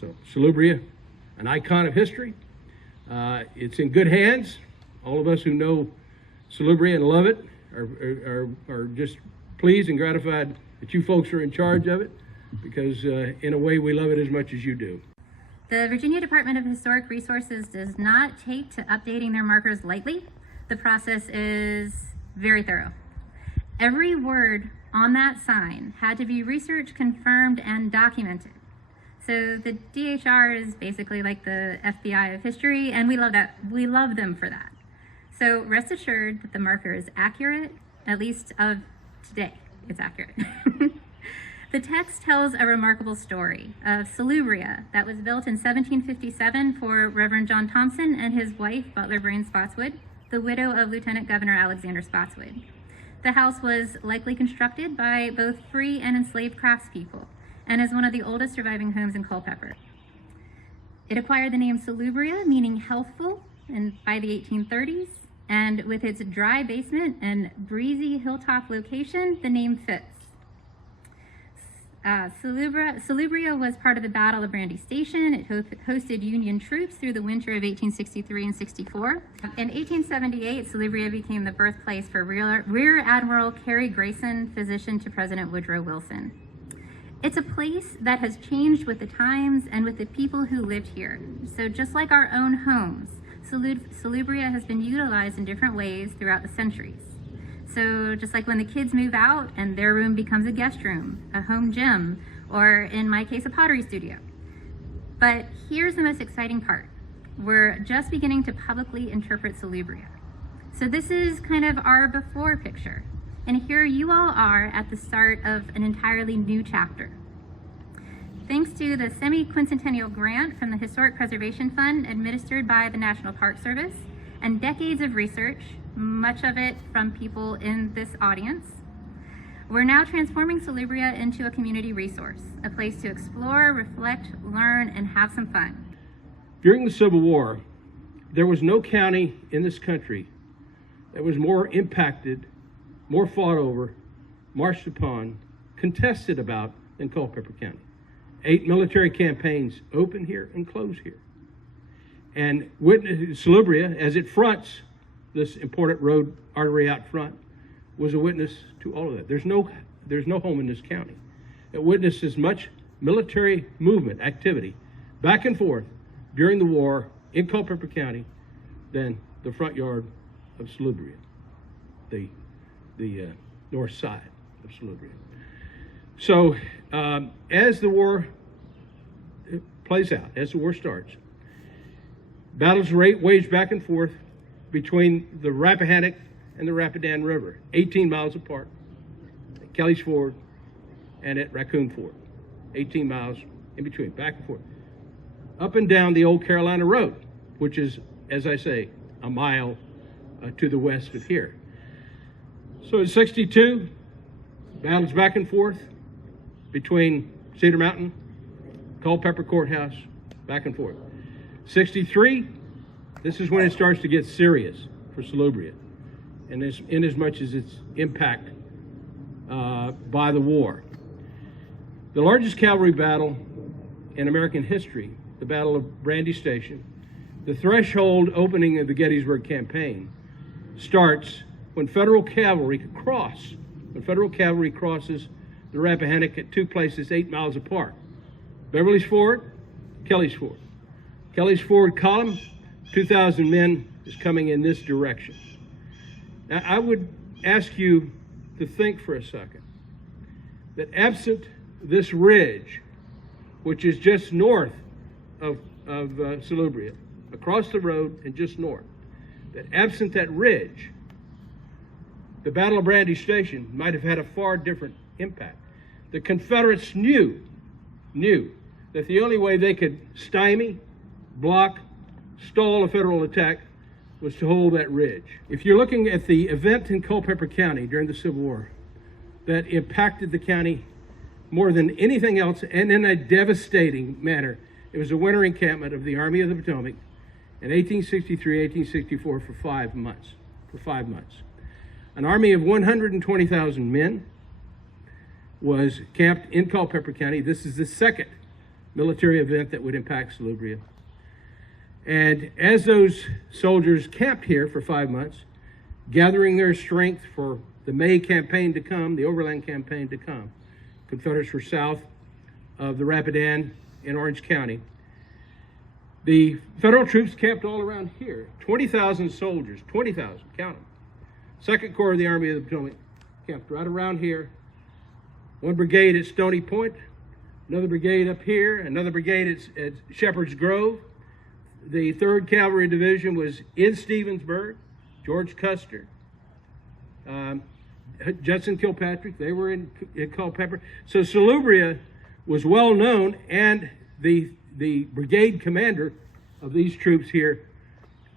So Salubria, an icon of history. It's in good hands. All of us who know Salubria and love it are just pleased and gratified that you folks are in charge of it, because in a way we love it as much as you do. The Virginia Department of Historic Resources does not take to updating their markers lightly. The process is very thorough. Every word on that sign had to be researched, confirmed, and documented. So the DHR is basically like the FBI of history, and we love that. We love them for that. So rest assured that the marker is accurate, at least of today, it's accurate. The text tells a remarkable story of Salubria that was built in 1757 for Reverend John Thompson and his wife, Butler Brain Spotswood, the widow of Lieutenant Governor Alexander Spotswood. The house was likely constructed by both free and enslaved craftspeople, and is one of the oldest surviving homes in Culpeper. It acquired the name Salubria, meaning healthful, by the 1830s, and with its dry basement and breezy hilltop location, the name fits. Salubria was part of the Battle of Brandy Station. It hosted Union troops through the winter of 1863 and 64. In 1878, Salubria became the birthplace for Rear Admiral Cary Grayson, physician to President Woodrow Wilson. It's a place that has changed with the times and with the people who lived here. So just like our own homes, Salubria has been utilized in different ways throughout the centuries. So just like when the kids move out and their room becomes a guest room, a home gym, or in my case, a pottery studio. But here's the most exciting part. We're just beginning to publicly interpret Salubria. So this is kind of our before picture. And here you all are at the start of an entirely new chapter. Thanks to the semi-quincentennial grant from the Historic Preservation Fund administered by the National Park Service and decades of research, much of it from people in this audience, we're now transforming Salubria into a community resource, a place to explore, reflect, learn, and have some fun. During the Civil War, there was no county in this country that was more impacted, more fought over, marched upon, contested about than Culpeper County. 8 military campaigns open here and close here. And Salubria, as it fronts this important road artery out front, was a witness to all of that. There's no home in this county that witnessed as much military movement activity back and forth during the war in Culpeper County than the front yard of Salubria, the north side of Salubria. So as the war plays out, as the war starts, battles waged back and forth between the Rappahannock and the Rapidan River, 18 miles apart, at Kelly's Ford and at Raccoon Ford, 18 miles in between, back and forth. Up and down the old Carolina Road, which is, as I say, a mile to the west of here. So in 62, battles back and forth between Cedar Mountain, Culpeper Courthouse, back and forth. 63, this is when it starts to get serious for Salubria, and in as much as its impact by the war. The largest cavalry battle in American history, the Battle of Brandy Station, the threshold opening of the Gettysburg Campaign, starts when Federal cavalry crosses the Rappahannock at two places 8 miles apart. Beverly's Ford, Kelly's Ford. Kelly's Ford column, 2,000 men, is coming in this direction. Now, I would ask you to think for a second that absent this ridge, which is just north of Salubria, across the road and just north, that absent that ridge, the Battle of Brandy Station might have had a far different impact. The Confederates knew that the only way they could stymie, block, stall a Federal attack was to hold that ridge. If you're looking at the event in Culpeper County during the Civil War that impacted the county more than anything else and in a devastating manner, it was a winter encampment of the Army of the Potomac in 1863, 1864 for 5 months. An army of 120,000 men was camped in Culpeper County. This is the second military event that would impact Salubria. And as those soldiers camped here for 5 months, gathering their strength for the May campaign to come, the overland campaign to come, Confederates were south of the Rapidan in Orange County. The Federal troops camped all around here. 20,000 soldiers, 20,000, count them. Second Corps of the Army of the Potomac camped right around here. One brigade at Stony Point, another brigade up here, another brigade at Shepherd's Grove. The 3rd Cavalry Division was in Stevensburg. George Custer, Judson Kilpatrick, they were in Culpeper. So Salubria was well known, and the brigade commander of these troops here,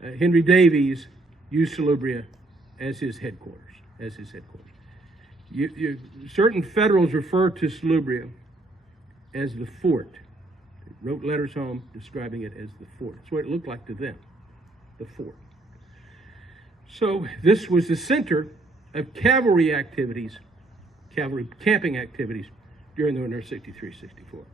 Henry Davies, used Salubria as his headquarters. Certain Federals refer to Salubria as the fort. They wrote letters home describing it as the fort. That's what it looked like to them, the fort. So this was the center of cavalry activities, cavalry camping activities during the winter of 63-64.